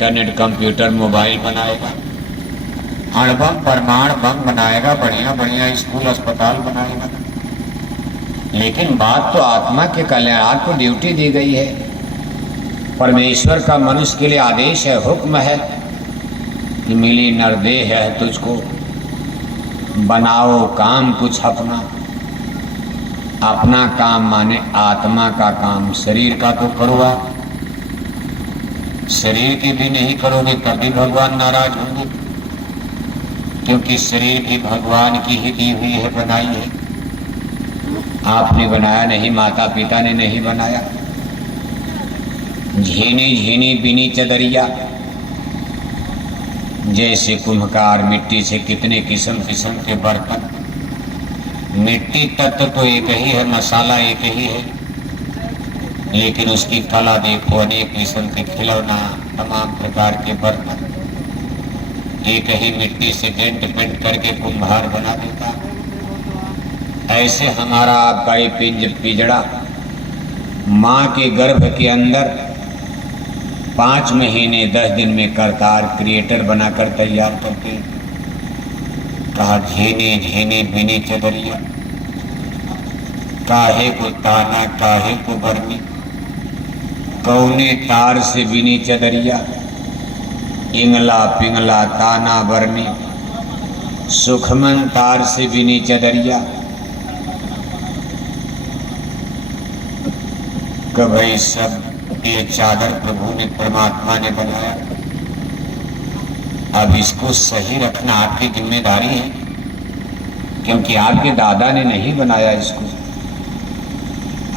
Internet, computer, mobile बनाएगा, अणुबम परमाणु बम बनाएगा, बढ़िया बढ़िया स्कूल अस्पताल बनाएगा। लेकिन बात तो आत्मा के कल्याण को ड्यूटी दी गई है। परमेश्वर का मनुष्य के लिए आदेश है, हुक्म है कि मिली नरदेह है तुझको, बनाओ काम कुछ अपना। अपना काम माने आत्मा का काम, शरीर का तो करो आप। शरीर की भी नहीं करोगे तभी भगवान नाराज होंगे, क्योंकि शरीर भी भगवान की ही दी हुई है, बनाई है। आपने बनाया नहीं, माता पिता ने नहीं बनाया। झीनी झीनी बिनी चदरिया, जैसे कुम्भकार मिट्टी से कितने किस्म किस्म के बर्तन। मिट्टी तत्व तो एक ही है, मसाला एक ही है, लेकिन उसकी कला देखो, अनेक किस्म के खिलौना, तमाम प्रकार के बर्तन। एक ही मिट्टी से डेंट पेंट करके कुम्हार बना देता। ऐसे हमारा आपका ये पिंजड़ा माँ के गर्भ के अंदर 5 महीने 10 दिन में करतार क्रिएटर बनाकर तैयार करके कहा, झीनी झीनी बिनी चदरिया, काहे को ताना काहे को बरनी, कौने तार से बिनी चदरिया, इंगला पिंगला ताना बरनी, सुखमन तार से बिनी चदरिया। कभी सब ये चादर प्रभु ने, परमात्मा ने बनाया। अब इसको सही रखना आपकी जिम्मेदारी है, क्योंकि आपके दादा ने नहीं बनाया इसको।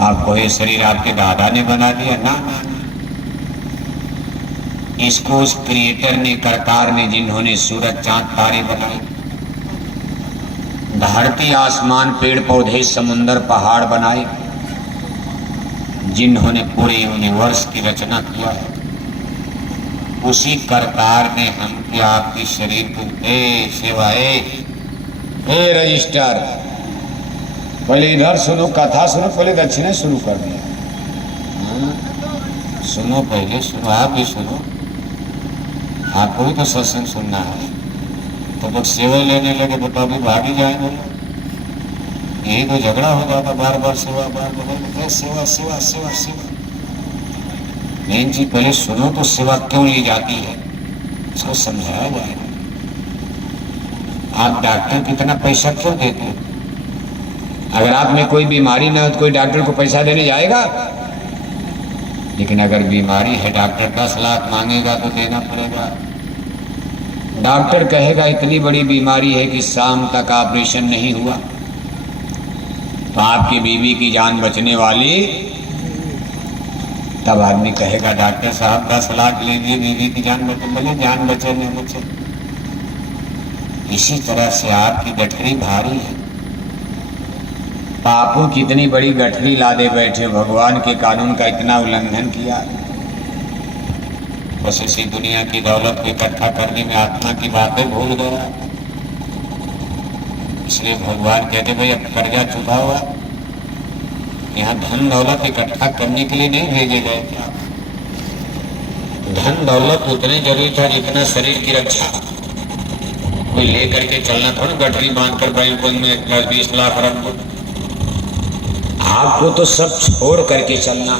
आपको ये शरीर आपके दादा ने बना दिया ना, ना, ना। इसको उस क्रिएटर ने, करतार ने, जिन्होंने सूरज चांद तारे बनाए, धरती आसमान पेड़ पौधे समुंदर पहाड़ बनाए, जिन्होंने पूरे यूनिवर्स की रचना किया है, उसी करतार ने हमके आपके शरीर को रजिस्टर, पहले इधर सुनो, कथा सुनो, पहले दक्षिणे शुरू कर दिया। सुनो, पहले सुनो, आप भी सुनो, आपको भी तो सत्संग सुनना है। तो लोग सेवा लेने लगे तो अभी भागी जाएंगे, यही तो झगड़ा हो जाता, बार बार सेवा, बार बार सेवा सेवा सेवा सेवा। मेन चीज पहले सुनो तो सेवा क्यों ली जाती है, इसको समझाया जाए। आप डॉक्टर कितना पैसा क्यों देते हो? अगर आप में कोई बीमारी ना हो तो कोई डॉक्टर को पैसा देने जाएगा? लेकिन अगर बीमारी है, डॉक्टर 10 लाख मांगेगा तो देना पड़ेगा। डॉक्टर कहेगा इतनी बड़ी बीमारी है कि शाम तक ऑपरेशन नहीं हुआ, तो आपकी बीवी की जान बचने वाली, तब आदमी कहेगा डॉक्टर साहब 10 लाख लीजिए, बीवी की जान बचे, बोले जान बचे नहीं बचे। इसी तरह से आपकी गठरी भारी है। पापों की इतनी बड़ी गठरी लादे बैठे, भगवान के कानून का इतना उल्लंघन किया। बस इसी दुनिया की दौलत को इकट्ठा करने में आत्मा की बातें भूल गया। इसलिए भगवान कहते भाई अब कर्जा चुका हुआ, यहाँ धन दौलत इकट्ठा करने के लिए नहीं भेजे गए थे आप। धन दौलत उतने जरूरी था जितना शरीर की रक्षा। कोई लेकर के चलना थोड़ा, गठरी बांधकर बैंक में 10-20 लाख रख दो। आपको तो सब छोड़ करके चलना।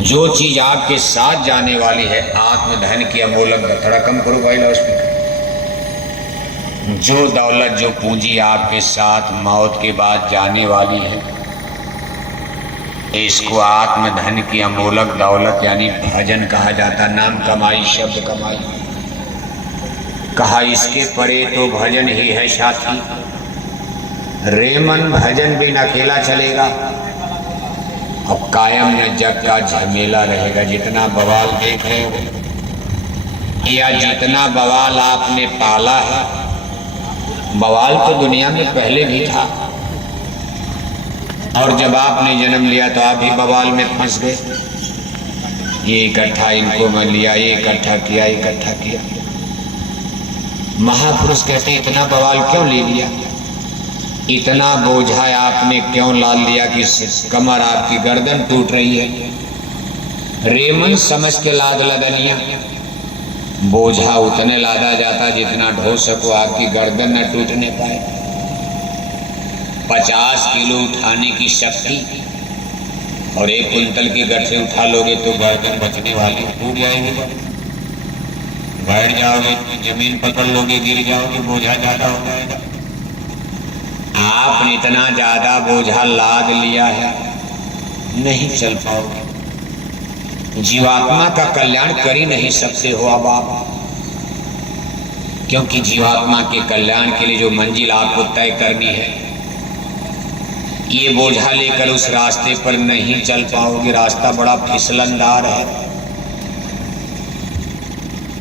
जो चीज आपके साथ जाने वाली है, आत्मधन की अमोलक, थोड़ा कम करो भाई लाउडस्पीकर। जो दौलत, जो पूंजी आपके साथ मौत के बाद जाने वाली है, इसको आत्मधन की अमोलक दौलत यानी भजन कहा जाता। नाम कमाई, शब्द कमाई कहा, इसके परे तो भजन ही है साथी। रेमन भजन बिन अकेला चलेगा, अब कायम में जग का झमेला रहेगा। जितना बवाल देख रहे हो या जितना बवाल आपने पाला है, बवाल तो दुनिया में पहले भी था, और जब आपने जन्म लिया तो आप भी बवाल में फंस गए। ये इकट्ठा इनको मैं लिया, ये इकट्ठा किया, इकट्ठा किया। महापुरुष कहते इतना बवाल क्यों ले लिया, इतना बोझा आपने क्यों लाद लिया कि कमर आपकी गर्दन टूट रही है। रेमन समझ के लाद लदनिया, बोझा उतने लादा जाता जितना ढो सको, आपकी गर्दन न टूटने पाए। 50 किलो उठाने की शक्ति और 1 कुंतल की गठरी उठा लोगे तो गर्दन बचने वाली टूट जाएगी। बैठ जाओगे, जमीन पकड़ लोगे, गिर जाओगे, बोझा ज्यादा हो जाएगा। आपने इतना ज्यादा बोझा लाद लिया है, नहीं चल पाओगे। जीवात्मा का कल्याण कर ही नहीं सकते हो अब आप, क्योंकि जीवात्मा के कल्याण के लिए जो मंजिल आपको तय करनी है, ये बोझा लेकर उस रास्ते पर नहीं चल पाओगे। रास्ता बड़ा फिसलनदार है।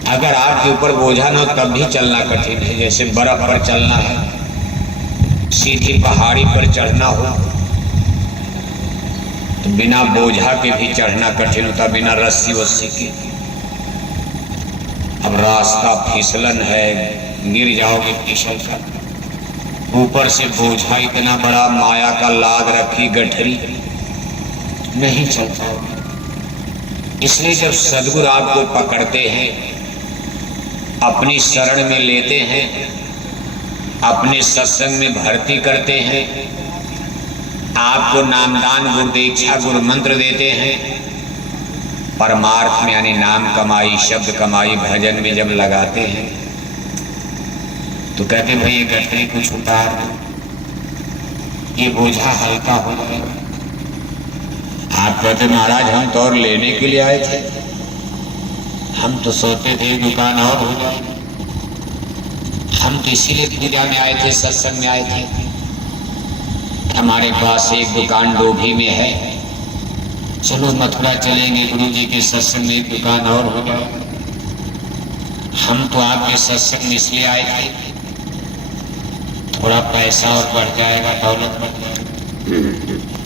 अगर आपके ऊपर बोझा न हो तब भी चलना कठिन है। जैसे बर्फ पर चलना है, सीधी पहाड़ी पर चढ़ना हो तो बिना बोझा के भी चढ़ना कठिन होता, बिना रस्सी वस्सी के। अब रास्ता फिसलन है, गिर जाओगे फिसल कर। ऊपर से बोझा इतना बड़ा, माया का लाद रखी गठरी, नहीं चल पाओगे। इसलिए जब सद्गुरु आपको पकड़ते हैं, अपनी शरण में लेते हैं, अपने सत्संग में भर्ती करते हैं, आपको नामदान गुरु दीक्षा गुरु मंत्र देते हैं, परमार्थ में यानी नाम कमाई, शब्द कमाई, भजन में जब लगाते हैं तो कहते भाई ये गठरी कुछ उतार दो, ये बोझा हल्का हो जाएगा। आप कहते महाराज हम तो और लेने के लिए आए थे, हम तो सोचते थे दुकान और हो जाएगी, हम तो इसीलिए पूजा में आए थे, सत्संग में आए थे। हमारे पास एक दुकान डोभी में है, चलो मथुरा चलेंगे, गुरु जी के सत्संग में एक दुकान और हो जाएगा। हम तो आपके सत्संग में इसलिए आए थे, थोड़ा पैसा और बढ़ जाएगा, दौलत बढ़ जाएगा।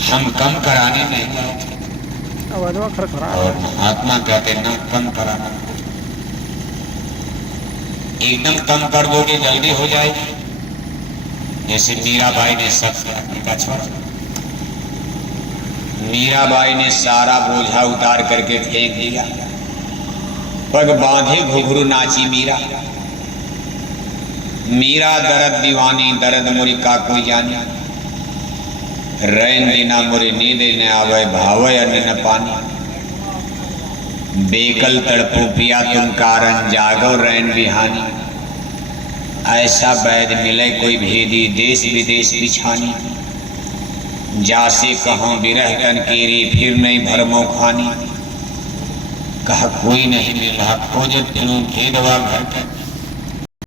हम कम कराने नहीं आए थे। और महात्मा कहते ना कम कराना, एकदम कम कर दोगे जल्दी हो जाएगी। जैसे मीराबाई ने सब का छोड़ा, मीराबाई ने सारा बोझा उतार करके फेंक दिया, पग बांधे घुघरू नाची मीरा। मीरा दर्द दीवानी, दर्द मुरी का कोई जानी, रैन देना मुरी नींद न आवे, भावे अन्न न पानी। बेकल तड़पो पिया तुम कारण, जागो रैन बिहानी। ऐसा वैद मिले कोई भेदी, देश विदेश बिछानी। जासे कहों बिरह तन केरी, फिर नहीं भरमो खानी। कहा कोई नहीं मिला, खोजत भेदवा घर तक,